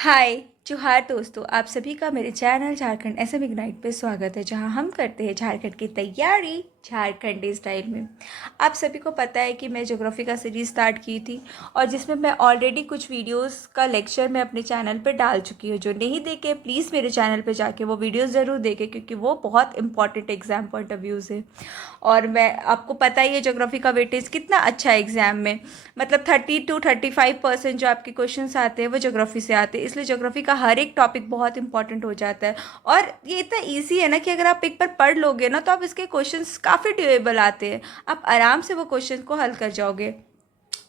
हाय जोहार दोस्तों, आप सभी का मेरे चैनल झारखंड एसएम इग्नाइट पे स्वागत है, जहां हम करते हैं झारखंड की तैयारी झारखंडी स्टाइल में। आप सभी को पता है कि मैं ज्योग्राफी का सीरीज स्टार्ट की थी और जिसमें मैं ऑलरेडी कुछ वीडियोस का लेक्चर मैं अपने चैनल पे डाल चुकी हूँ। जो नहीं देखे प्लीज़ मेरे चैनल पे जाके वो वीडियोस ज़रूर देखें, क्योंकि वो बहुत important exam point of view से। और मैं आपको पता ही है ज्योग्राफी का वेटेज कितना अच्छा है एग्जाम में, मतलब 30 to 35% जो आपके क्वेश्चंस आते हैं वो ज्योग्राफी से आते हैं। इसलिए ज्योग्राफी का हर एक टॉपिक बहुत इंपॉर्टेंट हो जाता है। और ये इतना ईजी है ना कि अगर आप एक बार पढ़ लोगे ना तो आप इसके क्वेश्चंस काफ़ी ड्यूएबल आते हैं, आप आराम से वो क्वेश्चन को हल कर जाओगे।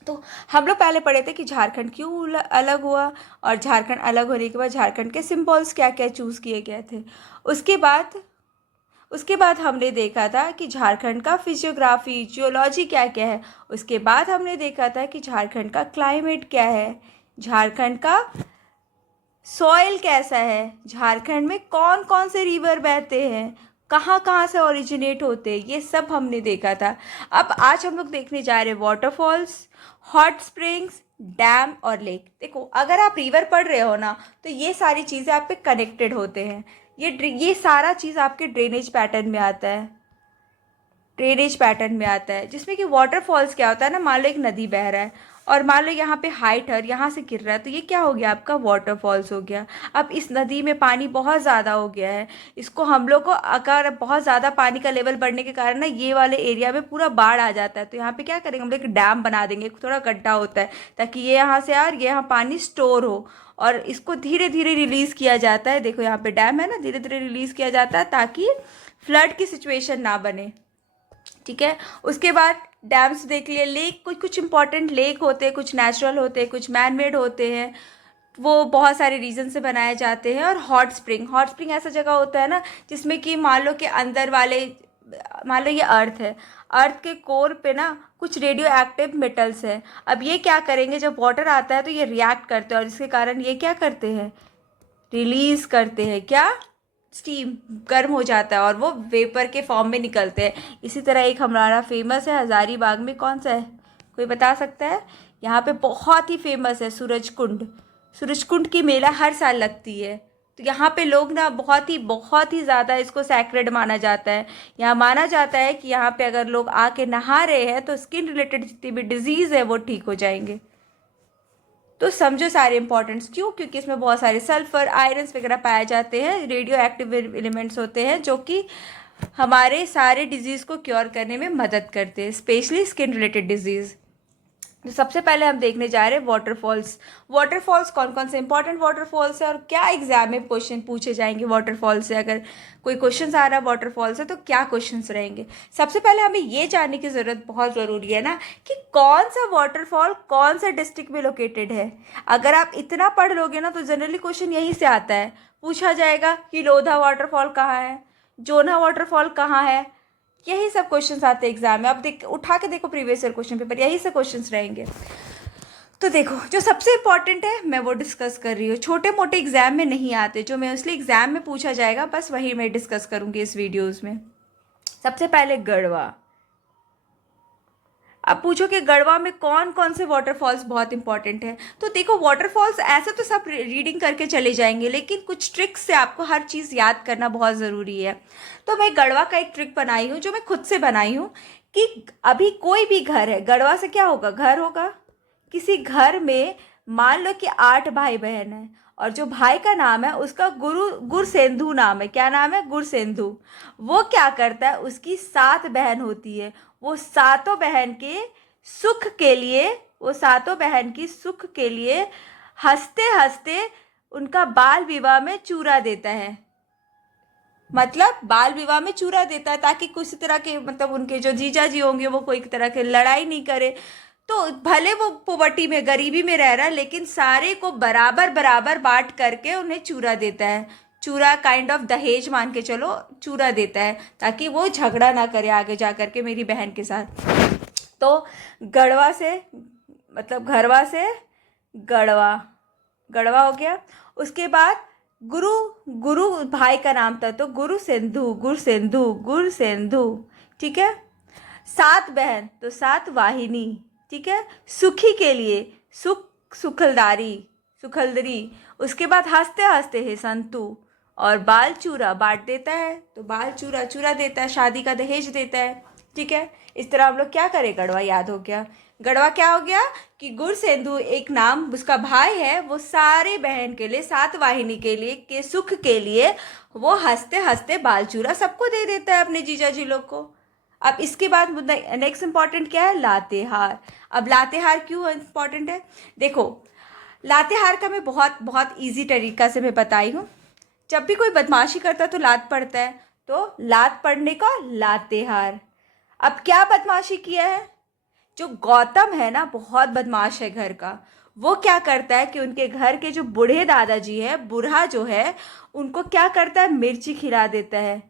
तो हम लोग पहले पढ़े थे कि झारखंड क्यों अलग हुआ, और झारखंड अलग होने के बाद झारखंड के सिंबल्स क्या क्या चूज़ किए गए थे। उसके बाद उसके बाद हमने देखा था कि झारखंड का फिजियोग्राफी जियोलॉजी क्या क्या है। उसके बाद हमने देखा था कि झारखंड का क्लाइमेट क्या है, झारखंड का सॉइल कैसा है, झारखंड में कौन कौन से रिवर बहते हैं, कहाँ कहाँ से ओरिजिनेट होते हैं, ये सब हमने देखा था। अब आज हम लोग देखने जा रहे हैं वाटरफॉल्स, हॉट स्प्रिंग्स, डैम और लेक। देखो, अगर आप रिवर पढ़ रहे हो ना तो ये सारी चीज़ें आप पे कनेक्टेड होते हैं। ये सारा चीज़ आपके ड्रेनेज पैटर्न में आता है। जिसमें कि वाटरफॉल्स क्या होता है ना, मान लो एक नदी बह रहा है और मान लो यहाँ पे हाइट है और यहाँ से गिर रहा है, तो ये क्या हो गया, आपका वाटरफॉल्स हो गया। अब इस नदी में पानी बहुत ज़्यादा हो गया है, इसको हम लोग को अगर बहुत ज़्यादा पानी का लेवल बढ़ने के कारण ना ये वाले एरिया में पूरा बाढ़ आ जाता है, तो यहाँ पे क्या करेंगे, हम लोग एक डैम बना देंगे, थोड़ा गड्ढा होता है ताकि ये यहाँ से और ये यहाँ पानी स्टोर हो और इसको धीरे धीरे रिलीज़ किया जाता है। देखो यहाँ पे डैम है ना, धीरे धीरे रिलीज़ किया जाता है ताकि फ्लड की सिचुएशन ना बने। ठीक है, उसके बाद डैम्स देख लिए। लेक, कुछ कुछ इंपॉर्टेंट लेक होते हैं, कुछ नेचुरल होते हैं, कुछ मैन मेड होते हैं, वो बहुत सारे रीज़न से बनाए जाते हैं। और हॉट स्प्रिंग ऐसा जगह होता है ना जिसमें कि मान लो कि अंदर वाले, मान लो ये अर्थ है, अर्थ के कोर पे ना कुछ रेडियो एक्टिव मेटल्स है। अब ये क्या करेंगे, जब वाटर आता है तो ये रिएक्ट करते हैं और इसके कारण ये क्या करते हैं, रिलीज करते हैं, क्या, स्टीम, गर्म हो जाता है और वो वेपर के फॉर्म में निकलते हैं। इसी तरह एक हमारा फेमस है हजारीबाग में, कौन सा है, कोई बता सकता है? यहाँ पे बहुत ही फेमस है सूरजकुंड। सूरजकुंड की मेला हर साल लगती है, तो यहाँ पे लोग ना बहुत ही ज़्यादा इसको सैक्रेड माना जाता है। यहाँ माना जाता है कि यहाँ पे अगर लोग आके नहा रहे हैं तो स्किन रिलेटेड जितनी भी डिजीज़ है वो ठीक हो जाएंगे। तो समझो सारे इंपॉर्टेंट्स क्यों, क्योंकि इसमें बहुत सारे सल्फर आयरन्स वगैरह पाए जाते हैं, रेडियो एक्टिव एलिमेंट्स होते हैं जो कि हमारे सारे डिजीज़ को क्योर करने में मदद करते हैं, स्पेशली स्किन रिलेटेड डिजीज़। तो सबसे पहले हम देखने जा रहे हैं वाटरफॉल्स। वाटरफॉल्स कौन कौन से इंपॉर्टेंट वाटरफॉल्स है और क्या एग्जाम में क्वेश्चन पूछे जाएंगे वाटरफॉल से, अगर कोई क्वेश्चन आ रहा है वाटरफॉल से तो क्या क्वेश्चंस रहेंगे। सबसे पहले हमें ये जानने की ज़रूरत बहुत ज़रूरी है ना कि कौन सा वाटरफॉल कौन सा डिस्ट्रिक्ट में लोकेटेड है। अगर आप इतना पढ़ लोगे ना तो जनरली क्वेश्चन यहीं से आता है, पूछा जाएगा कि लोधा वाटरफॉल कहाँ है, जोना वाटरफॉल कहाँ है, यही सब क्वेश्चंस आते हैं एग्जाम में। अब देख, उठा के देखो प्रीवियस ईयर क्वेश्चन पेपर, यही से क्वेश्चंस रहेंगे। तो देखो, जो सबसे इंपॉर्टेंट है मैं वो डिस्कस कर रही हूँ, छोटे मोटे एग्जाम में नहीं आते, जो मैं इसलिए एग्जाम में पूछा जाएगा बस वही मैं डिस्कस करूँगी इस वीडियोज़ में। सबसे पहले गढ़वा। अब पूछो कि गढ़वा में कौन कौन से वाटरफॉल्स बहुत इंपॉर्टेंट है, तो देखो वाटरफॉल्स ऐसे तो सब रीडिंग करके चले जाएंगे, लेकिन कुछ ट्रिक्स से आपको हर चीज़ याद करना बहुत ज़रूरी है। तो मैं गढ़वा का एक ट्रिक बनाई हूँ जो मैं खुद से बनाई हूँ कि अभी कोई भी घर है, गढ़वा से क्या होगा, घर होगा, किसी घर में मान लो कि 8 भाई बहन है और जो भाई का नाम है उसका गुरसेंधु नाम है, क्या नाम है, गुरसेंधु। वो क्या करता है, उसकी 7 बहन होती है, वो सातों बहन के सुख के लिए, वो सातों बहन की सुख के लिए हंसते हंसते उनका बाल विवाह में चूरा देता है। मतलब बाल विवाह में चूरा देता है ताकि किसी तरह के, मतलब उनके जो जीजा जी होंगे वो कोई तरह के लड़ाई नहीं करे। तो भले वो पोवर्टी में, गरीबी में रह रहा है, लेकिन सारे को बराबर बराबर बांट करके उन्हें चूरा देता है। चूरा काइंड ऑफ दहेज मान के चलो, चूरा देता है ताकि वो झगड़ा ना करे आगे जा करके मेरी बहन के साथ। तो गढ़वा से, मतलब घरवा से गढ़वा, गढ़वा हो गया। उसके बाद गुरु, गुरु भाई का नाम था तो गुरसेंधु, गुरसेंधु। ठीक है, 7 बहन तो 7 वाहिनी। ठीक है, सुखी के लिए सुखलदारी, सुखलदरी। उसके बाद हंसते हंसते है संतु, और बाल चूरा बांट देता है, तो बाल चूरा चूरा देता है, शादी का दहेज देता है। ठीक है, इस तरह हम लोग क्या करें, गढ़वा याद हो गया। गढ़वा क्या हो गया कि गुरसेंधु एक नाम उसका भाई है, वो सारे बहन के लिए, सात वाहिनी के लिए, के सुख के लिए वो हंसते हंसते बाल चूरा सबको दे देता है अपने जीजा जी लोग को। अब इसके बाद नेक्स्ट इंपॉर्टेंट क्या है, लातेहार। अब लातेहार क्यों इंपॉर्टेंट है, देखो लातेहार का मैं बहुत बहुत ईजी तरीका से मैं बताई हूँ। जब भी कोई बदमाशी करता है तो लात पड़ता है, तो लात पड़ने का लातेहार। अब क्या बदमाशी किया है, जो गौतम है ना बहुत बदमाश है घर का, वो क्या करता है कि उनके घर के जो बूढ़े दादाजी है, बूढ़ा जो है, उनको क्या करता है, मिर्ची खिला देता है।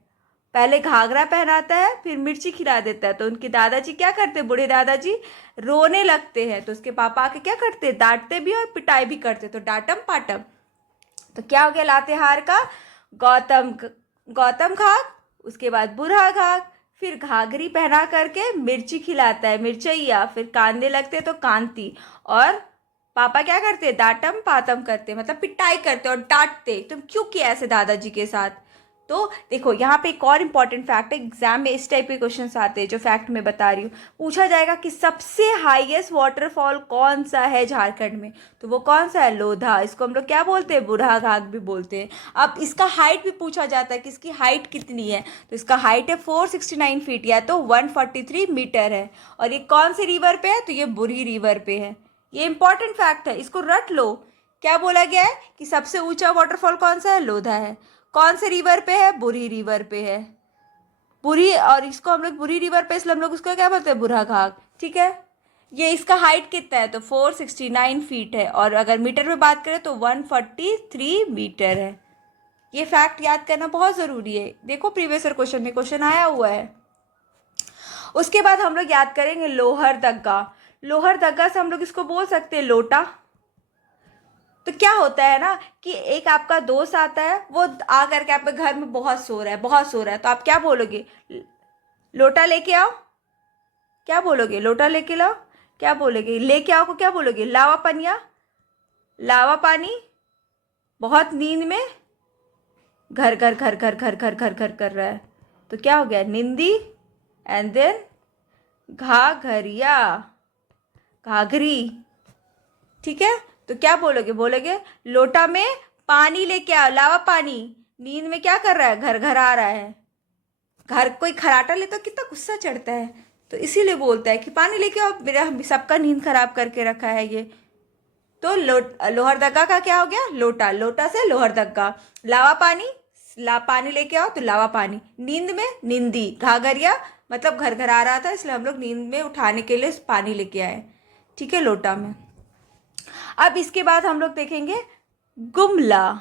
पहले घाघरा पहनाता है, फिर मिर्ची खिला देता है। तो उनके दादाजी क्या करते हैं, बूढ़े दादाजी रोने लगते हैं, तो उसके पापा आके क्या करते, डांटते भी और पिटाई भी करते, तो डांटम पाटम। तो क्या हो गया लातेहार का, गौतम गौतम घाघ, उसके बाद बूढ़ा घाघ, फिर घाघरी पहना करके मिर्ची खिलाता है, मिर्चैया, फिर कांदे लगते तो कांति, और पापा क्या करते, डांटम पातम करते, मतलब पिटाई करते और डांटते, तुम क्यों किया ऐसे दादाजी के साथ। तो देखो यहाँ पे एक और इम्पॉर्टेंट फैक्ट है, एग्जाम में इस टाइप के क्वेश्चंस आते हैं, जो फैक्ट मैं बता रही हूँ। पूछा जाएगा कि सबसे हाईएस्ट वाटरफॉल कौन सा है झारखंड में, तो वो कौन सा है, लोधा। इसको हम लोग क्या बोलते हैं, बूढ़ा घाघ भी बोलते हैं। अब इसका हाइट भी पूछा जाता है कि इसकी हाइट कितनी है, तो इसका हाइट है 469 फीट, या तो 143 मीटर है। और ये कौन से रिवर पे है, तो ये बुरी रिवर पे है। ये इंपॉर्टेंट फैक्ट है, इसको रट लो। क्या बोला गया है कि सबसे ऊंचा वाटरफॉल कौन सा है, लोधा है। कौन से रिवर पे है, बुरी रिवर पे है। बुरी, और इसको हम लोग बुरी रिवर पे, इसलिए हम लोग उसको क्या बोलते हैं, बूढ़ा घाघ। ठीक है, ये इसका हाइट कितना है, तो 469 फीट है, और अगर मीटर में बात करें तो 143 मीटर है। ये फैक्ट याद करना बहुत ज़रूरी है, देखो प्रीवियस ईयर क्वेश्चन में क्वेश्चन आया हुआ है। उसके बाद हम लोग याद करेंगे लोहरदग्गा। लोहरदग्गा से हम लोग इसको बोल सकते हैं लोटा। तो क्या होता है ना कि एक आपका दोस्त आता है, वो आ करके आपके घर में बहुत सो रहा है, बहुत सो रहा है, तो आप क्या बोलोगे, लोटा लेके आओ। क्या बोलोगे, लोटा लेके लाओ। क्या बोलोगे, लेके आओ को क्या बोलोगे, लावा पनिया, लावा पानी। बहुत नींद में घर घर घर घर घर घर घर घर कर रहा है, तो क्या हो गया, निंदी, एंड देन घाघरिया, घाघरी। ठीक है, तो क्या बोलोगे, बोलोगे लोटा में पानी लेके आओ, लावा पानी। नींद में क्या कर रहा है, घर घर आ रहा है। घर कोई खराटा ले तो कितना गुस्सा चढ़ता है, तो इसीलिए बोलता है कि पानी लेके आओ, मेरा सबका नींद खराब करके रखा है ये। तो लोहरदग्गा का क्या हो गया, लोटा, लोटा से लोहरदग्गा। लावा पानी, पानी लेके आओ तो लावा पानी। नींद में निंदी, घाघरिया, मतलब घर घर आ रहा था, इसलिए हम लोग नींद में उठाने के लिए पानी लेके आए। ठीक है, लोटा में। अब इसके बाद हम लोग देखेंगे गुमला।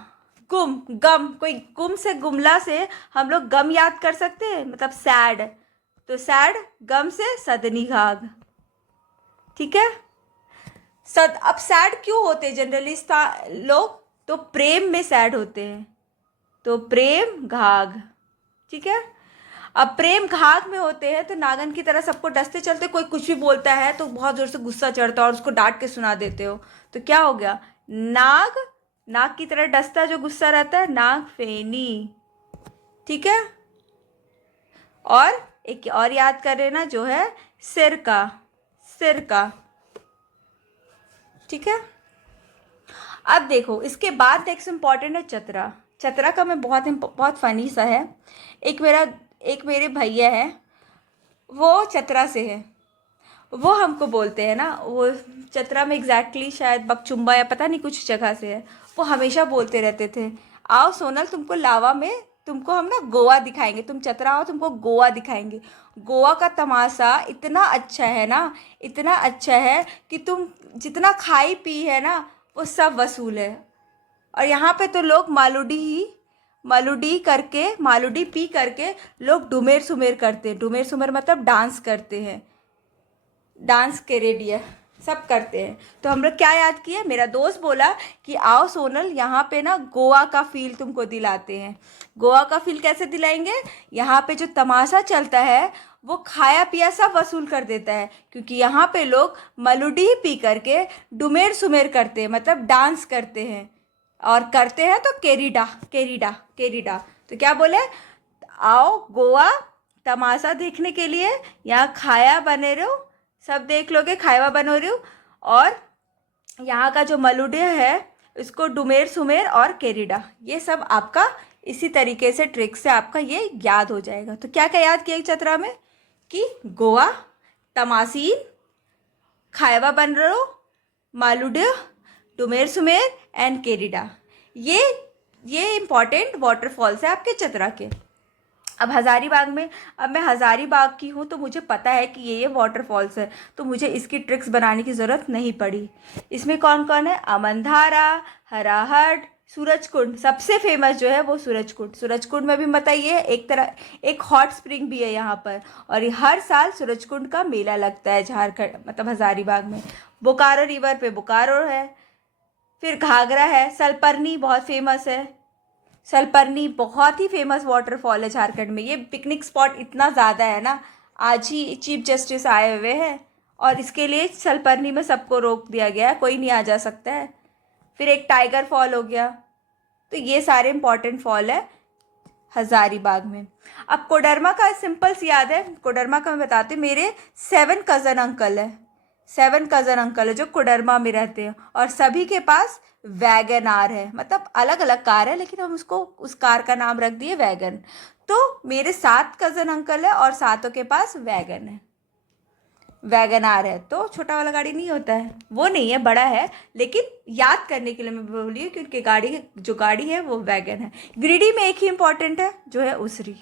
गुम, गम, कोई गुम से, गुमला से हम लोग गम याद कर सकते हैं, मतलब सैड, तो सैड, गम से सदनी घाघ। ठीक है, अब सैड क्यों होते हैं जनरली लोग, तो प्रेम में सैड होते हैं, तो प्रेम घाघ। ठीक है, अब प्रेम घाघ में होते हैं तो नागन की तरह सबको डसते चलते, कोई कुछ भी बोलता है तो बहुत जोर से गुस्सा चढ़ता है और उसको डांट के सुना देते हो, तो क्या हो गया, नाग, नाग की तरह डसता जो गुस्सा रहता है, नाग फेनी। ठीक है, और एक और याद कर लेना जो है सिरका, सिरका। ठीक है, अब देखो इसके बाद नेक्स्ट इंपॉर्टेंट है चतरा। चतरा का मैं बहुत फनी सा है, एक मेरे भैया है, वो चतरा से है। वो हमको बोलते हैं ना, वो चतरा में एग्जैक्टली शायद बकचुम्बा या पता नहीं कुछ जगह से है। वो हमेशा बोलते रहते थे, आओ सोनल तुमको लावा में, तुमको हम ना गोवा दिखाएंगे, तुम चतरा आओ तुमको गोवा दिखाएंगे। गोवा का तमाशा इतना अच्छा है ना, इतना अच्छा है कि तुम जितना खाई पी है ना वो सब वसूल है। और यहाँ पे तो लोग मालूडी पी करके लोग डुमेर सुमेर करते हैं। डुमेर सुमेर मतलब डांस करते हैं, डांस के रेडिया सब करते हैं। तो हम लोग क्या याद किए, मेरा दोस्त बोला कि आओ सोनल यहाँ पे ना गोवा का फील तुमको दिलाते हैं। गोवा का फील कैसे दिलाएंगे, यहाँ पे जो तमाशा चलता है वो खाया पिया सब वसूल कर देता है, क्योंकि यहाँ पे लोग मलुडी पी करके डुमेर सुमेर करते हैं, मतलब डांस करते हैं। और करते हैं तो केरीडा केरीडा केरीडा। तो क्या बोले, आओ गोवा तमाशा देखने के लिए, यहाँ खाया बने रहो, सब देख लोगे, खाया बनो रहे हो। और यहाँ का जो मलुडे है इसको डुमेर सुमेर और केरीडा, ये सब आपका इसी तरीके से ट्रिक से आपका ये याद हो जाएगा। तो क्या क्या याद किया एक चतरा में, कि गोवा, तमासीन, खायवा बन रहो, मालुडे, डुमेर सुमेर एंड केरीडा, ये इंपॉर्टेंट वाटरफॉल्स है आपके चतरा के। अब हज़ारीबाग में, अब मैं हज़ारीबाग की हूँ तो मुझे पता है कि ये वाटरफॉल्स है, तो मुझे इसकी ट्रिक्स बनाने की ज़रूरत नहीं पड़ी। इसमें कौन कौन है, अमनधारा, हराहट, सूरजकुंड। सबसे फेमस जो है वो सूरजकुंड। सूरजकुंड में भी बताइए, एक तरह एक हॉट स्प्रिंग भी है यहाँ पर, और ये हर साल सूरजकुंड का मेला लगता है झारखंड, मतलब हज़ारीबाग में। बोकारो रिवर पे बोकारो है, फिर घाघरा है, सलपरनी बहुत फेमस है। सलपरनी बहुत ही फेमस वाटरफॉल है झारखंड में। ये पिकनिक स्पॉट इतना ज़्यादा है ना, आज ही चीफ जस्टिस आए हुए हैं और इसके लिए सलपरनी में सबको रोक दिया गया है, कोई नहीं आ जा सकता है। फिर एक टाइगर फॉल हो गया। तो ये सारे इंपॉर्टेंट फॉल है हज़ारीबाग में। अब कोडरमा का सिंपल सी याद है, कोडरमा का मैं बताती हूँ। मेरे 7 कज़न अंकल है, 7 कज़न अंकल है जो कोडरमा में रहते हैं, और सभी के पास वैगन आर है, मतलब अलग अलग कार है लेकिन हम उसको उस कार का नाम रख दिए वैगन। तो मेरे 7 कज़न अंकल है और सातों के पास वैगन है, वैगन आर है। तो छोटा वाला गाड़ी नहीं होता है, वो नहीं है, बड़ा है, लेकिन याद करने के लिए मैं बोली हूँ कि उनकी गाड़ी, जो गाड़ी है वो वैगन है। गिरिडीह में एक ही इंपॉर्टेंट है जो है उसरी,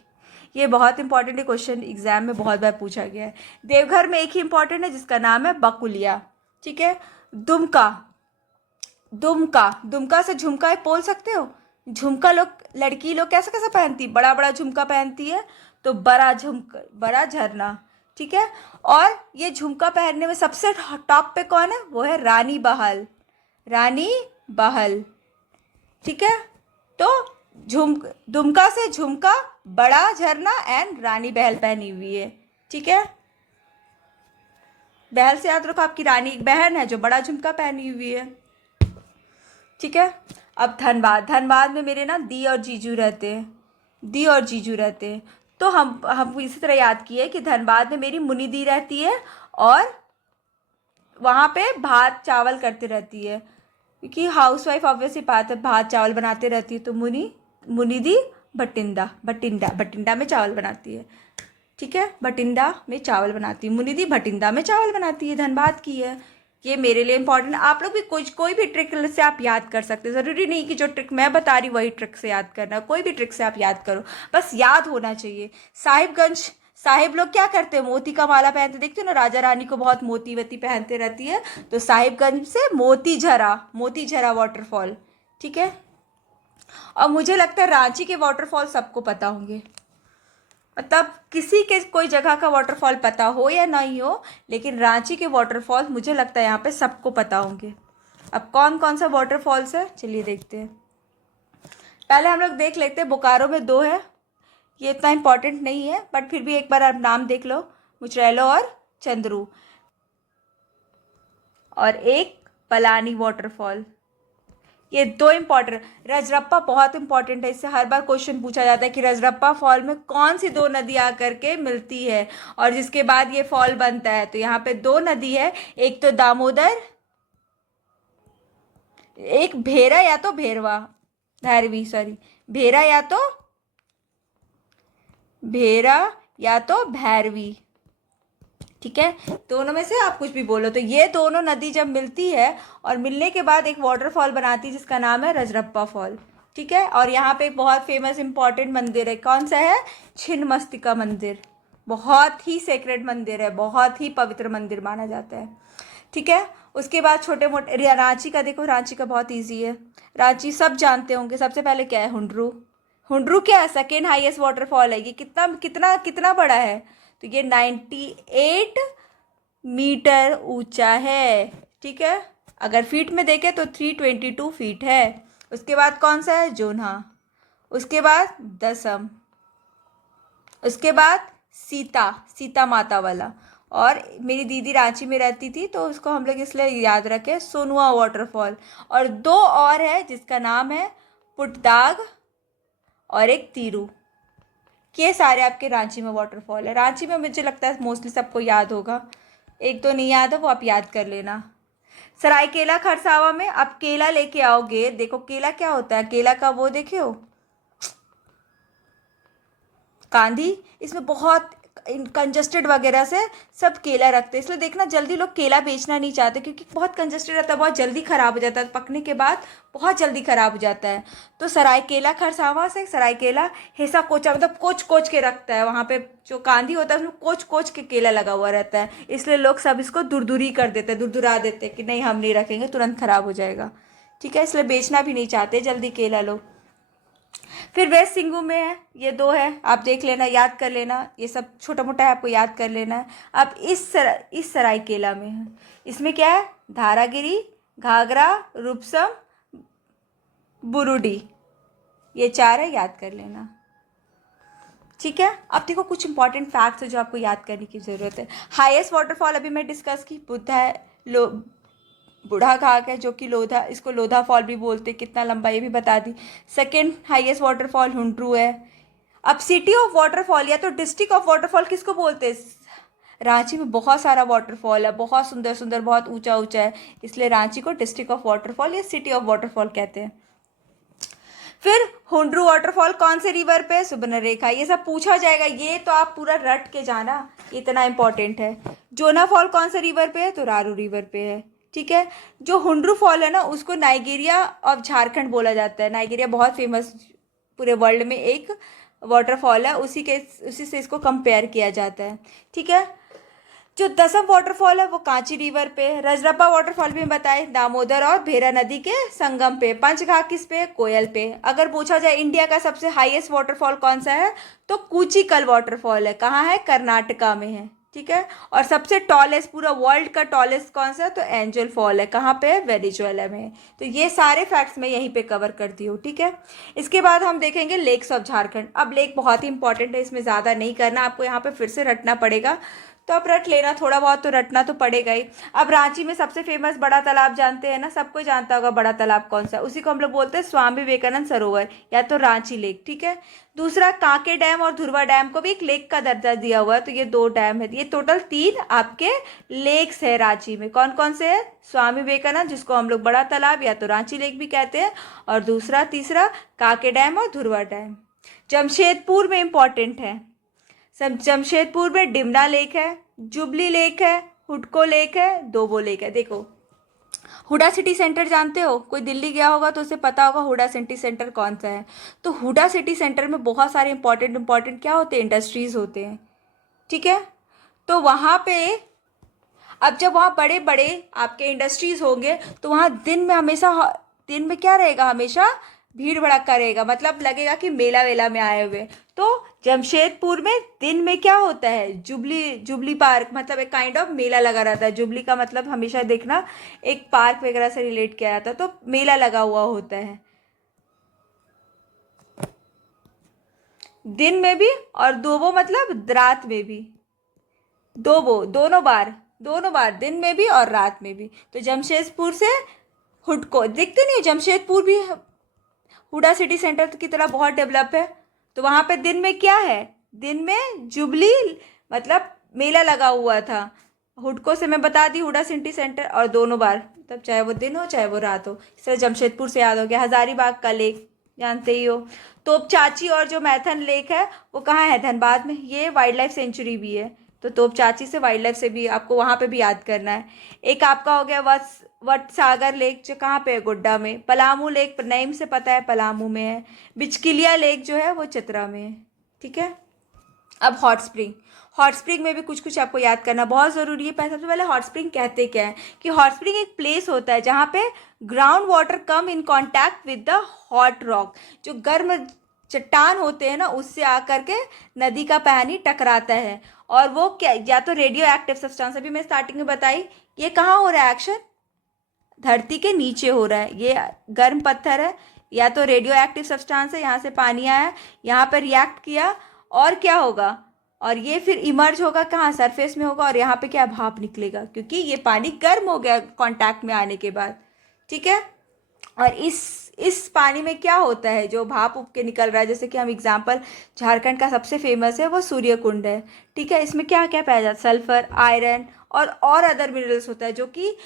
ये बहुत इंपॉर्टेंट है, क्वेश्चन एग्जाम में बहुत बार पूछा गया है। देवघर में एक ही इंपॉर्टेंट है जिसका नाम है बकुलिया, ठीक है। दुमका, दुमका, दुमका से झुमका बोल सकते हो। झुमका लोग, लड़की लोग कैसा कैसा पहनती, बड़ा बड़ा झुमका पहनती है, तो बड़ा झुमका, बड़ा झरना, ठीक है। और ये झुमका पहनने में सबसे टॉप पे कौन है, वो है रानी बहाल, रानी बहल, ठीक है। तो दुमका से झुमका, बड़ा झरना एंड रानी बहल पहनी हुई है, ठीक है। बहल से याद रखो आपकी रानी एक बहन है जो बड़ा झुमका पहनी हुई है, ठीक है। अब धनबाद, धनबाद में मेरे ना दी और जीजू रहते हैं, दी और जीजू रहते हैं। तो हम इसी तरह याद किए कि धनबाद में मेरी मुनी दी रहती है, और वहाँ पे भात चावल करते रहती है, क्योंकि हाउसवाइफ ऑब्वियसली भात चावल बनाते रहती है। तो मुनी दी भटिंडा, भटिंडा भटिंडा में चावल बनाती है, ठीक है। भटिंडा में चावल बनाती है, मुनि दी भटिंडा में चावल बनाती है, धनबाद की है। ये मेरे लिए इंपॉर्टेंट। आप लोग भी कोई भी ट्रिक से आप याद कर सकते हैं, ज़रूरी नहीं कि जो ट्रिक मैं बता रही वही ट्रिक से याद करना, कोई भी ट्रिक से आप याद करो, बस याद होना चाहिए। साहिबगंज, साहिब लोग क्या करते हैं, मोती का माला पहनते, देखते हो ना, राजा रानी को बहुत मोती वती पहनते रहती है। तो साहिबगंज से मोती झरा वाटरफॉल, ठीक है। और मुझे लगता है रांची के वाटरफॉल सबको पता होंगे, मतलब किसी के कोई जगह का वाटरफॉल पता हो या नहीं हो, लेकिन रांची के वाटरफॉल मुझे लगता है यहाँ पे सबको पता होंगे। अब कौन कौन सा वाटरफॉल्स है चलिए देखते हैं। पहले हम लोग देख लेते हैं, बोकारो में 2 है, ये इतना इंपॉर्टेंट नहीं है, बट फिर भी एक बार आप नाम देख लो, मुचरेलो और चंद्रू। और एक पलानी वाटरफॉल, ये 2 इंपॉर्टेंट। रजरप्पा बहुत इंपॉर्टेंट है, इससे हर बार क्वेश्चन पूछा जाता है कि रजरप्पा फॉल में कौन सी 2 नदी आकर के मिलती है और जिसके बाद ये फॉल बनता है। तो यहाँ पे 2 नदी है, एक तो दामोदर, एक भेरा या तो भेरवा, भैरवी, सॉरी, भेरा या तो भैरवी, ठीक है। दोनों में से आप कुछ भी बोलो। तो ये दोनों नदी जब मिलती है और मिलने के बाद एक वाटरफॉल बनाती है जिसका नाम है रजरप्पा फॉल, ठीक है। और यहाँ पे एक बहुत फेमस इंपॉर्टेंट मंदिर है, कौन सा है, छिन्नमस्तिका मंदिर, बहुत ही सेक्रेड मंदिर है, बहुत ही पवित्र मंदिर माना जाता है, ठीक है। उसके बाद छोटे मोटे, रांची का देखो, रांची का बहुत ईजी है, रांची सब जानते होंगे। सबसे पहले क्या है, हुंड्रू, हुंड्रू क्या है, सेकेंड हाईएस्ट वाटरफॉल है। ये कितना कितना कितना बड़ा है, तो ये 98 मीटर ऊंचा है, ठीक है। अगर फीट में देखें तो 322 फीट है। उसके बाद कौन सा है, जोन्हा, उसके बाद दसम, उसके बाद सीता, सीता माता वाला। और मेरी दीदी रांची में रहती थी तो उसको हम लोग इसलिए याद रखे सोनुआ वाटरफॉल। और दो और है जिसका नाम है पुटदाग और एक तीरू। ये सारे आपके रांची में वाटरफॉल है। रांची में मुझे लगता है मोस्टली सबको याद होगा, एक तो नहीं याद है वो आप याद कर लेना। सरायकेला खरसावा में आप केला लेके आओगे, देखो केला क्या होता है, केला का वो देखे हो कांदी, इसमें बहुत कंजस्टेड वगैरह से सब केला रखते हैं, इसलिए देखना जल्दी लोग केला बेचना नहीं चाहते क्योंकि बहुत कंजस्टेड रहता है, बहुत जल्दी ख़राब हो जाता है, पकने के बाद बहुत जल्दी ख़राब हो जाता है। तो सरायकेला खरसावा से सरायकेला हेसा कोचा मतलब कोच कोच के रखता है, वहाँ पे जो कांदी होता है उसमें कोच कोच के केला लगा हुआ रहता है, इसलिए लोग सब इसको दूर दूर ही कर देते हैं, दूर दूरा देते हैं कि नहीं हम नहीं रखेंगे तुरंत ख़राब हो जाएगा। ठीक है, इसलिए बेचना भी नहीं चाहते जल्दी केला लोग। फिर वेस्ट सिंगू में है, ये दो है, आप देख लेना, याद कर लेना, ये सब छोटा मोटा है आपको याद कर लेना है। अब इस सरायकेला में है, इसमें क्या है, धारागिरी, घाघरा, रूपसम, बुरुडी, ये चार है, याद कर लेना। ठीक है, अब देखो कुछ इंपॉर्टेंट फैक्ट्स है जो आपको याद करने की ज़रूरत है। हाईएस्ट वाटरफॉल अभी मैं डिस्कस की, बुद्ध है, लो बूढ़ा घाघ है जो कि लोधा, इसको लोधा फॉल भी बोलते, कितना लंबा ये भी बता दी। सेकेंड हाईएस्ट वाटरफॉल हुंड्रू है। अब सिटी ऑफ वाटरफॉल या तो डिस्ट्रिक्ट ऑफ वाटरफॉल किसको बोलते हैं, रांची में बहुत सारा वाटरफॉल है, बहुत सुंदर सुंदर, बहुत ऊंचा ऊंचा है, इसलिए रांची को डिस्ट्रिक्ट ऑफ वाटरफॉल या सिटी ऑफ वाटरफॉल कहते हैं। फिर हुंड्रू वाटरफॉल कौन से रिवर पे, सुवर्णरेखा, ये सब पूछा जाएगा, ये तो आप पूरा रट के जाना, इतना इंपॉर्टेंट है। जोना फॉल कौन से रिवर पे है, तो रारू रिवर पे है। ठीक है, जो हुंड्रू फॉल है ना उसको नाइजीरिया ऑफ झारखंड बोला जाता है, नाइजीरिया बहुत फेमस पूरे वर्ल्ड में एक वाटरफॉल है, उसी से इसको कंपेयर किया जाता है। ठीक है, जो दसम वाटरफॉल है वो कांची रिवर पे है। रजरप्पा वाटरफॉल भी बताए दामोदर और भेरा नदी के संगम पे। पंचघाट किस पे, कोयल पे। अगर पूछा जाए इंडिया का सबसे हाईएस्ट वाटरफॉल कौन सा है, तो कूचिकल वाटरफॉल है, कहाँ है, कर्नाटका में है। ठीक है, और सबसे टॉलेस्ट पूरा वर्ल्ड का टॉलेस्ट कौन सा है, तो एंजल फॉल है, कहाँ पे है, वेनेजुएला में है। तो ये सारे फैक्ट्स मैं यहीं पे कवर करती हूँ। ठीक है, इसके बाद हम देखेंगे लेक्स ऑफ झारखंड। अब लेक बहुत ही इंपॉर्टेंट है, इसमें ज़्यादा नहीं करना, आपको यहाँ पे फिर से रटना पड़ेगा, तो आप रट लेना, थोड़ा बहुत तो रटना तो पड़ेगा ही। अब रांची में सबसे फेमस बड़ा तालाब जानते हैं ना, सबको जानता होगा बड़ा तालाब कौन सा है, उसी को हम लोग बोलते हैं स्वामी विवेकानंद सरोवर या तो रांची लेक। ठीक है, दूसरा कांके डैम और धुरवा डैम को भी एक लेक का दर्जा दिया हुआ है, तो ये दो डैम है, ये टोटल 3 आपके लेक्स है रांची में। कौन कौन से है, स्वामी विवेकानंद जिसको हम लोग बड़ा तालाब या तो रांची लेक भी कहते हैं, और दूसरा तीसरा कांके डैम और धुरवा डैम। जमशेदपुर में इंपॉर्टेंट है, जमशेदपुर में डिमना लेक है, जुबली लेक है, हुडको लेक है, दोबो लेक है। देखो हुडा सिटी सेंटर जानते हो, कोई दिल्ली गया होगा तो उसे पता होगा हुडा सिटी सेंटर कौन सा है। तो हुडा सिटी सेंटर में बहुत सारे इंपॉर्टेंट क्या होते हैं, इंडस्ट्रीज होते हैं। ठीक है, तो वहाँ पे अब जब वहाँ बड़े बड़े आपके इंडस्ट्रीज होंगे तो वहाँ दिन में क्या रहेगा, हमेशा भीड़ भड़क्का रहेगा, मतलब लगेगा कि मेला वेला में आए हुए। तो जमशेदपुर में दिन में क्या होता है, जुबली पार्क, मतलब एक काइंड ऑफ मेला लगा रहता है। जुबली का मतलब हमेशा देखना एक पार्क वगैरह से रिलेट किया जाता है, तो मेला लगा हुआ होता है दिन में भी, और दोबो मतलब रात में भी, दोबो दोनों बार दिन में भी और रात में भी। तो जमशेदपुर से हुडको दिखते नहीं, जमशेदपुर भी हुडा सिटी सेंटर की तरह बहुत डेवलप है। तो वहाँ पे दिन में क्या है, दिन में जुबली मतलब मेला लगा हुआ था। हुडको से मैं बता दी हुडा सिटी सेंटर, और दोनों बार, तब चाहे वो दिन हो चाहे वो रात हो। इस तरह जमशेदपुर से याद हो गया। हजारीबाग का लेक जानते ही हो। तोप चाची और जो मैथन लेक है वो कहाँ है, धनबाद में, ये वाइल्ड लाइफ सेंचुरी भी है। तो तोप चाची से वाइल्ड लाइफ से भी आपको वहाँ पे भी याद करना है। एक आपका हो गया वट सागर लेक जो कहाँ पे है, गोड्डा में। पलामू लेक नेम से पता है पलामू में है। बिचकिलिया लेक जो है वो चतरा में है। ठीक है, अब हॉट स्प्रिंग में भी कुछ कुछ आपको याद करना बहुत ज़रूरी है। सबसे पहले हॉट स्प्रिंग कहते क्या है, कि हॉट स्प्रिंग एक प्लेस होता है जहाँ पे ground water come in contact with the hot rock, जो गर्म चट्टान होते हैं ना उससे आकर के नदी का पानी टकराता है, और वो क्या, या तो रेडियो एक्टिव सब्सटेंस, अभी मैं स्टार्टिंग में बताई, ये कहाँ हो रहा है एक्शन, धरती के नीचे हो रहा है। ये गर्म पत्थर है, या तो रेडियो एक्टिव सब्सटेंस है, यहाँ से पानी आया, यहाँ पर रिएक्ट किया, और क्या होगा, और ये फिर इमर्ज होगा कहाँ, सरफेस में होगा, और यहाँ पे क्या, भाप निकलेगा, क्योंकि ये पानी गर्म हो गया कांटेक्ट में आने के बाद। ठीक है। और इस पानी में क्या होता है, जो भाप उप के निकल रहा है, जैसे कि हम एग्जांपल, झारखंड का सबसे फेमस है वो सूर्य कुंड है। ठीक है। इसमें क्या क्या पाया जाता है, सल्फर, आयरन और अदर मिनरल्स होता है, जो कि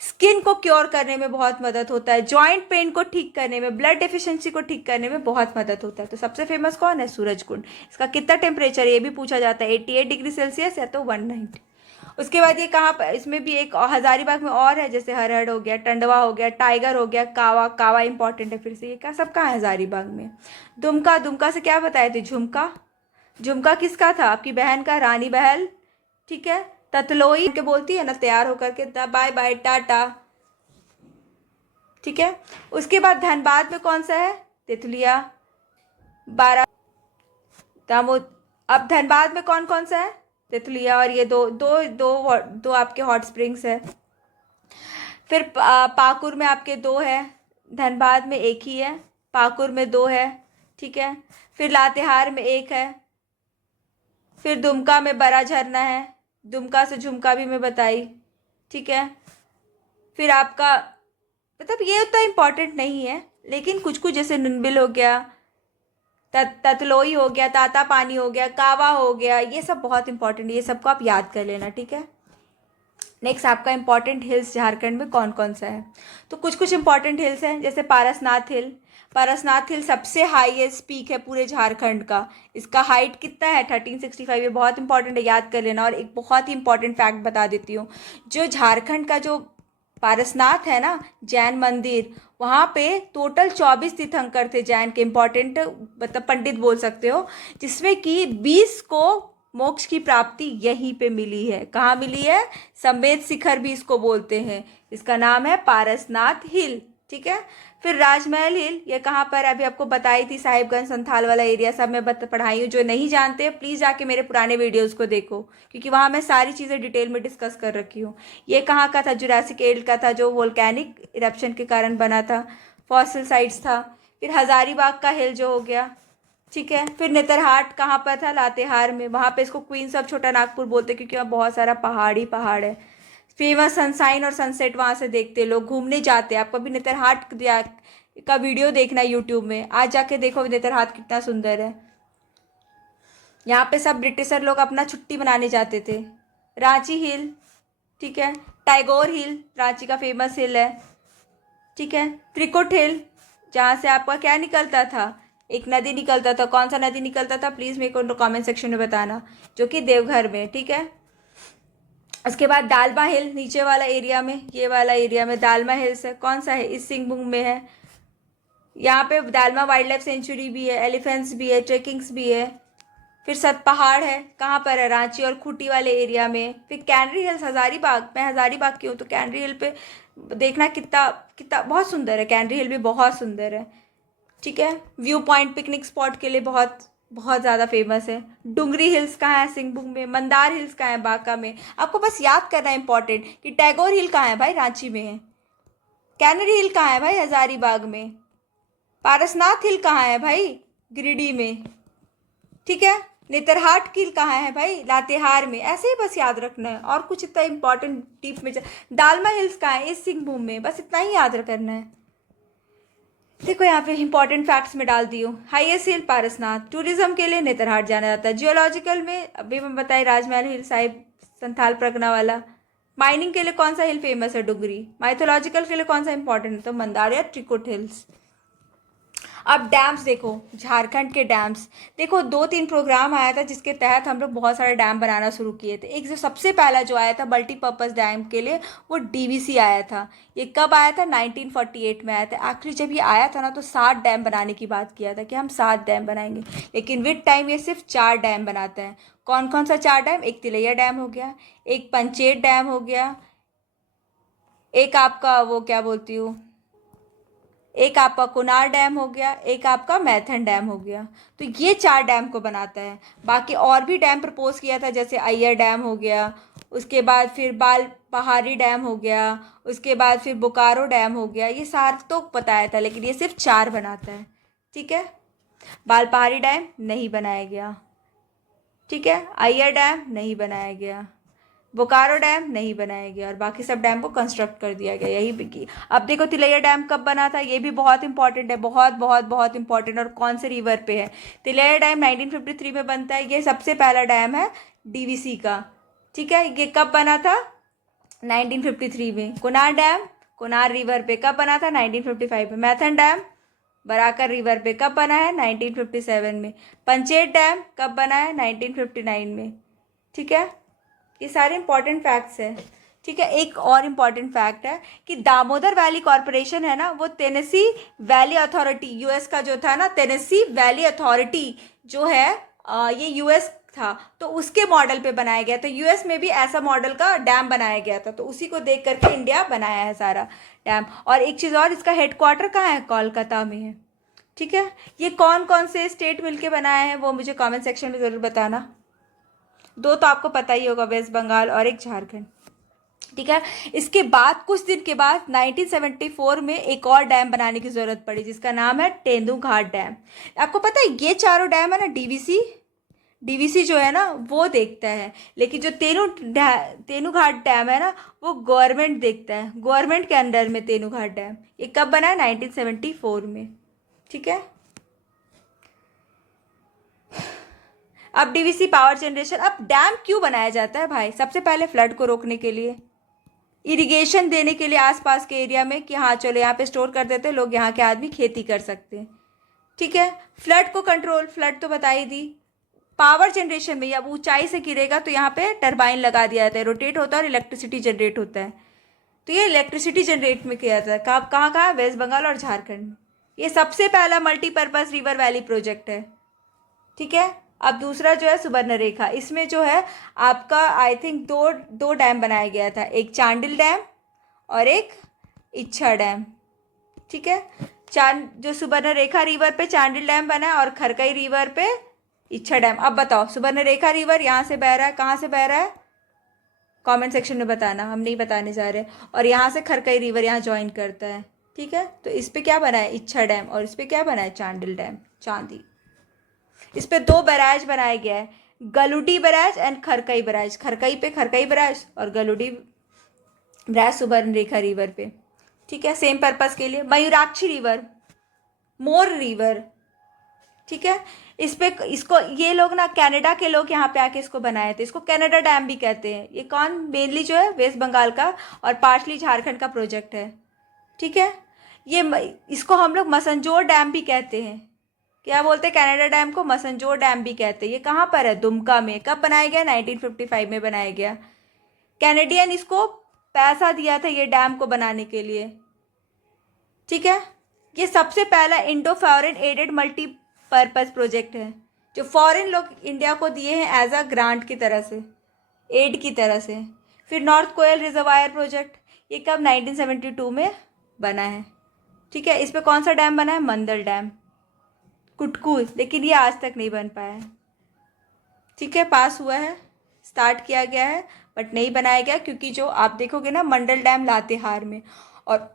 स्किन को क्योर करने में बहुत मदद होता है, जॉइंट पेन को ठीक करने में, ब्लड डेफिशिएंसी को ठीक करने में बहुत मदद होता है। तो सबसे फेमस कौन है, सूरज कुंड। इसका कितना टेम्परेचर, ये भी पूछा जाता है, 88 डिग्री सेल्सियस या तो 190। उसके बाद ये कहाँ पर, इसमें भी एक हजारीबाग में और है, जैसे हरहर हो गया, टंडवा हो गया, टाइगर हो गया, कावा, कावा इंपॉर्टेंट है फिर से, ये क्या सब कहाँ है, हजारीबाग में। दुमका, दुमका से क्या बताए थे, झुमका। झुमका किसका था, आपकी बहन का, रानी बहल। ठीक है। ततलोई के बोलती है ना तैयार होकर के, बाय बाय टाटा। ठीक है। उसके बाद धनबाद में कौन सा है, तितलिया, बारह, दामोद। अब धनबाद में कौन कौन सा है, तितलिया, और ये दो दो दो दो आपके हॉट स्प्रिंग्स है। फिर पाकुर में आपके दो है, धनबाद में एक ही है, पाकुर में दो है। ठीक है। फिर लातेहार में एक है। फिर दुमका में बड़ा झरना है, दुमका से झुमका भी मैं बताई। ठीक है। फिर आपका, मतलब ये उतना इम्पोर्टेंट नहीं है, लेकिन कुछ कुछ जैसे नुनबिल हो गया, ततलोई हो गया, ताता पानी हो गया, कावा हो गया, ये सब बहुत इंपॉर्टेंट है, ये सबको आप याद कर लेना। ठीक है। नेक्स्ट आपका इंपॉर्टेंट हिल्स झारखंड में कौन कौन सा है, तो कुछ कुछ इंपॉर्टेंट हिल्स हैं, जैसे पारसनाथ हिल। पारसनाथ हिल सबसे हाईएस्ट पीक है पूरे झारखंड का। इसका हाइट कितना है, 1365। ये बहुत इंपॉर्टेंट है, याद कर लेना। और एक बहुत ही इंपॉर्टेंट फैक्ट बता देती हूँ, जो झारखंड का जो पारसनाथ है ना, जैन मंदिर, वहाँ पे टोटल 24 तीर्थंकर थे जैन के, इंपॉर्टेंट मतलब पंडित बोल सकते हो, जिसमें कि 20 को मोक्ष की प्राप्ति यहीं पे मिली है। कहाँ मिली है, संवेद शिखर भी इसको बोलते हैं, इसका नाम है पारसनाथ हिल। ठीक है। फिर राजमहल हिल, ये कहाँ पर, अभी आपको बताई थी, साहिबगंज संथाल वाला एरिया, सब मैं पढ़ाई हूँ। जो नहीं जानते प्लीज़ जाके मेरे पुराने वीडियोस को देखो, क्योंकि वहाँ मैं सारी चीज़ें डिटेल में डिस्कस कर रखी हूँ। ये कहाँ का था, जुरासिक एज का था, जो वोल्केनिक इरप्शन के कारण बना था, फॉसिल साइट्स था। फिर हजारीबाग का हिल जो हो गया। ठीक है। फिर नेतरहाट कहाँ पर था, लातेहार में, वहाँ पे इसको क्वींस ऑफ छोटा नागपुर बोलते हैं, क्योंकि वहाँ बहुत सारा पहाड़ ही पहाड़ है। फेमस सनसाइन और सनसेट वहाँ से देखते लोग, घूमने जाते हैं। आप कभी नेतरहाट का वीडियो देखना यूट्यूब में, आज जाके देखो नेतरहाट कितना सुंदर है। यहाँ पे सब ब्रिटिशर लोग अपना छुट्टी मनाने जाते थे। रांची हिल। ठीक है। टैगोर हिल रांची का फेमस हिल है। ठीक है। त्रिकुट हिल, जहाँ से आपका क्या निकलता था, एक नदी निकलता था, कौन सा नदी निकलता था प्लीज़ मेरे को कमेंट सेक्शन में बताना, जो कि देवघर में। ठीक है। उसके बाद दालमा हिल, नीचे वाला एरिया में, ये वाला एरिया में दालमा हिल्स है, कौन सा है, इस सिंहभूम में है। यहाँ पे दालमा वाइल्ड लाइफ सेंचुरी भी है, एलिफेंट्स भी है, ट्रेकिंग्स भी है। फिर सत पहाड़ है, कहाँ पर है, रांची और खूंटी वाले एरिया में। फिर कैनरी हिल्स हजारीबाग, मैं हजारीबाग की हूँ, तो कैनरी हिल पे देखना कितना कितना बहुत सुंदर है, कैनरी हिल भी बहुत सुंदर है। ठीक है। व्यू पॉइंट पिकनिक स्पॉट के लिए बहुत बहुत ज़्यादा फेमस है। डुंगरी हिल्स कहाँ है, सिंहभूम में। मंदार हिल्स कहाँ है, बांका में। आपको बस याद करना है इंपॉर्टेंट, कि टैगोर हिल कहाँ है भाई, रांची में है। कैनरी हिल कहाँ है भाई, हजारीबाग में। पारसनाथ हिल कहाँ है भाई, गिरिडीह में। ठीक है। नेतरहाट किल कहाँ है भाई, लातेहार में। ऐसे ही बस याद रखना है, और कुछ इतना इंपॉर्टेंट डीप में दालमा हिल्स कहाँ है, इस सिंहभूम में, बस इतना ही याद करना है। देखो यहाँ पे इंपॉर्टेंट फैक्ट्स में डाल दी हूँ। हाईएस्ट हिल पारसनाथ, टूरिज्म के लिए नेतरहाट जाना जाता है। जियोलॉजिकल में अभी मैं बताई, राजमहल हिल, साहिब संथाल परगना वाला। माइनिंग के लिए कौन सा हिल फेमस है, डुगरी। माइथोलॉजिकल के लिए कौन सा इंपॉर्टेंट है, तो मंदार या त्रिकुट हिल्स। अब डैम्स देखो, झारखंड के डैम्स देखो, 2-3 प्रोग्राम आया था जिसके तहत हम लोग बहुत सारे डैम बनाना शुरू किए थे। एक जो सबसे पहला जो आया था मल्टीपर्पज़ डैम के लिए, वो डीवीसी आया था। ये कब आया था, 1948 में आया था। आखिर जब ये आया था ना, तो 7 डैम बनाने की बात किया था, कि हम 7 डैम बनाएंगे, लेकिन विद टाइम ये सिर्फ 4 डैम बनाता है। कौन कौन सा 4 डैम, एक तिलैया डैम हो गया, एक पंचेत डैम हो गया, एक आपका वो क्या बोलती हूँ, एक आपका कुनार डैम हो गया, एक आपका मैथन डैम हो गया। तो ये 4 डैम को बनाता है। बाकी और भी डैम प्रपोज किया था, जैसे अय्यर डैम हो गया, उसके बाद फिर बाल पहाड़ी डैम हो गया, उसके बाद फिर बोकारो डैम हो गया। ये सारा तो बताया था, लेकिन ये सिर्फ 4 बनाता है। ठीक है। बाल पहाड़ी डैम नहीं बनाया गया। ठीक है। अय्यर डैम नहीं बनाया गया, बोकारो डैम नहीं बनाया गया, और बाकी सब डैम को कंस्ट्रक्ट कर दिया गया यही भी। अब देखो तिलैया डैम कब बना था, ये भी बहुत इंपॉर्टेंट है, बहुत बहुत बहुत इंपॉर्टेंट। और कौन से रिवर पे है? तिलैया डैम 1953 में बनता है, ये सबसे पहला डैम है डीवीसी का। ठीक है, ये कब बना था? 1953 में। कुनार डैम कुनार रिवर पे कब बना था? 1955 में। मैथन डैम बराकर रिवर पे कब बना है? 1957 में। पंचेत डैम कब बना है? 1959 में। ठीक है, ये सारे इंपॉर्टेंट फैक्ट्स हैं। ठीक है, एक और इम्पॉर्टेंट फैक्ट है कि दामोदर वैली कॉरपोरेशन है ना, वो टेनेसी वैली अथॉरिटी, यूएस का जो था ना, टेनेसी वैली अथॉरिटी जो है ये यूएस था, तो उसके मॉडल पे बनाया गया था। यूएस में भी ऐसा मॉडल का डैम बनाया गया था, तो उसी को देख करके इंडिया बनाया है सारा डैम। और एक चीज़ और, इसका हेडक्वार्टर कहाँ है? कोलकाता में है। ठीक है, ये कौन कौन से स्टेट मिलके बनाए हैं वो मुझे कमेंट सेक्शन में ज़रूर बताना। दो तो आपको पता ही होगा, वेस्ट बंगाल और एक झारखंड। ठीक है, इसके बाद कुछ दिन के बाद 1974 में एक और डैम बनाने की जरूरत पड़ी, जिसका नाम है तेंदुघाट डैम। आपको पता है ये चारों डैम है ना, डीवीसी डीवीसी जो है ना वो देखता है, लेकिन जो तेनूघाट डैम है ना वो गवर्नमेंट देखता है, गवर्नमेंट के अंडर में तेनूघाट डैम। ये कब बना है? 1974 में। ठीक है, अब डीवीसी पावर जनरेशन। अब डैम क्यों बनाया जाता है भाई? सबसे पहले फ्लड को रोकने के लिए, इरिगेशन देने के लिए आसपास के एरिया में, कि हाँ चलो यहाँ पे स्टोर कर देते हैं, लोग यहाँ के आदमी खेती कर सकते हैं। ठीक है, फ्लड को कंट्रोल, फ्लड तो बता ही दी। पावर जनरेशन में, अब ऊंचाई से गिरेगा तो यहाँ पे टरबाइन लगा दिया जाता है, रोटेट होता है और इलेक्ट्रिसिटी जनरेट होता है। तो ये इलेक्ट्रिसिटी जनरेट में किया जाता है। कहाँ कहाँ? वेस्ट बंगाल और झारखंड। ये सबसे पहला मल्टीपर्पज रिवर वैली प्रोजेक्ट है। ठीक है, अब दूसरा जो है सुवर्णरेखा, इसमें जो है आपका आई थिंक दो दो डैम बनाया गया था, एक चांडिल डैम और एक इच्छा डैम। ठीक है, चांद जो सुवर्णरेखा रिवर पे चांडिल डैम बना है और खरकई रिवर पे इच्छा डैम। अब बताओ, सुवर्णरेखा रिवर यहाँ से बह रहा है, कहाँ से बह रहा है? कमेंट सेक्शन में बताना, हम नहीं बताने जा रहे। और यहाँ से खरकई रिवर यहाँ ज्वाइन करता है। ठीक है, तो इस पे क्या बना है? इच्छा डैम। और इस पे क्या बना है? चांडिल डैम, चांदी। इस पे दो बैराज बनाया गया है, Galudih barrage and Kharkai barrage. Kharkai पे खरकई बैराज और गलुडी बैराज सुवर्णरेखा रिवर पे। ठीक है, सेम पर्पस के लिए। मयूराक्षी रिवर, मोर रिवर। ठीक है, इस पे इसको ये लोग ना, कनाडा के लोग यहाँ पे आके इसको बनाए थे, इसको कनाडा डैम भी कहते हैं। ये कौन? मेनली जो है वेस्ट बंगाल का और पार्शली झारखंड का प्रोजेक्ट है। ठीक है, ये इसको हम लोग मसंजोर डैम भी कहते हैं। क्या बोलते हैं? कनाडा डैम को मसंजोर डैम भी कहते हैं। ये कहाँ पर है? दुमका में। कब बनाया गया? 1955 में बनाया गया। कैनेडियन इसको पैसा दिया था ये डैम को बनाने के लिए। ठीक है, ये सबसे पहला Indo foreign aided multipurpose project है, जो फॉरेन लोग इंडिया को दिए हैं एज अ ग्रांट की तरह से, एड की तरह से। फिर नॉर्थ कोयल रिजर्वायर प्रोजेक्ट, ये कब? 1972 में बना है। ठीक है, इस पर कौन सा डैम बना है? मंदल डैम, कुटकू, लेकिन ये आज तक नहीं बन पाया है। ठीक है, पास हुआ है, स्टार्ट किया गया है, बट नहीं बनाया गया, क्योंकि जो आप देखोगे ना मंडल डैम लातेहार में और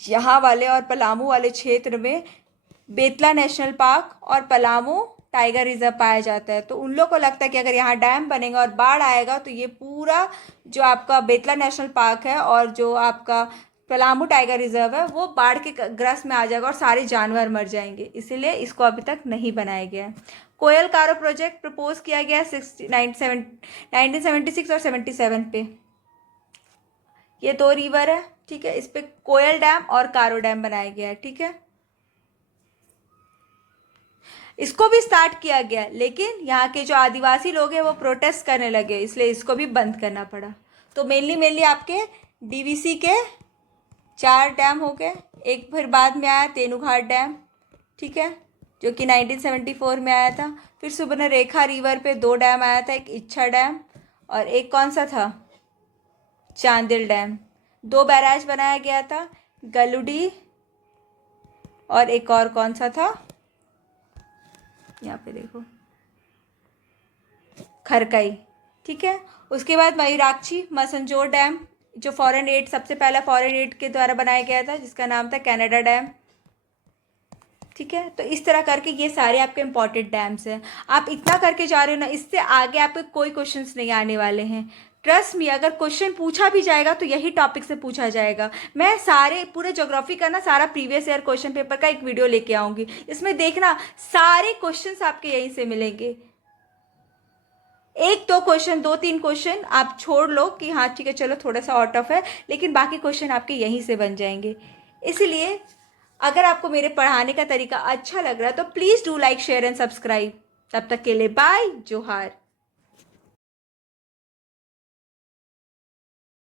यहाँ वाले और पलामू वाले क्षेत्र में बेतला नेशनल पार्क और पलामू टाइगर रिजर्व पाया जाता है, तो उन लोग को लगता है कि अगर यहाँ डैम बनेगा और बाढ़ आएगा तो ये पूरा जो आपका बेतला नेशनल पार्क है और जो आपका पलामू टाइगर रिजर्व है वो बाढ़ के ग्रस्त में आ जाएगा और सारे जानवर मर जाएंगे, इसीलिए इसको अभी तक नहीं बनाया गया है। कोयल कारो प्रोजेक्ट प्रपोज किया गया 1976 और 77 पे। ये दो रिवर है। ठीक है, इस पे कोयल डैम और कारो डैम बनाया गया है। ठीक है, इसको भी स्टार्ट किया गया, लेकिन यहाँ के जो आदिवासी लोग हैं वो प्रोटेस्ट करने लगे, इसलिए इसको भी बंद करना पड़ा। तो मेनली आपके डीवीसी के 4 डैम हो गए। एक फिर बाद में आया तेनूघाट डैम, ठीक है, जो कि 1974 में आया था। फिर सुवर्णरेखा रिवर पे 2 डैम आया था, एक इच्छा डैम और एक कौन सा था? चांदिल डैम। 2 बैराज बनाया गया था, गलुडी और एक और कौन सा था, यहाँ पे देखो, खरकई। ठीक है, उसके बाद मयूराक्षी मसंजोर डैम, जो फॉरेन एड, सबसे पहला फॉरेन एड के द्वारा बनाया गया था, जिसका नाम था कनाडा डैम। ठीक है, तो इस तरह करके ये सारे आपके इंपॉर्टेंट डैम्स हैं। आप इतना करके जा रहे हो ना, इससे आगे आपके कोई क्वेश्चंस नहीं आने वाले हैं। ट्रस्ट मी, अगर क्वेश्चन पूछा भी जाएगा तो यही टॉपिक से पूछा जाएगा। मैं सारे पूरे ज्योग्राफी का ना सारा प्रीवियस ईयर क्वेश्चन पेपर का एक वीडियो लेके आऊंगी, इसमें देखना सारे क्वेश्चंस आपके यहीं से मिलेंगे। एक दो क्वेश्चन, दो तीन क्वेश्चन आप छोड़ लो कि हाँ ठीक है चलो थोड़ा सा आउट ऑफ है, लेकिन बाकी क्वेश्चन आपके यहीं से बन जाएंगे। इसलिए अगर आपको मेरे पढ़ाने का तरीका अच्छा लग रहा है तो please do like share and subscribe. तब तक के लिए बाय, जोहार।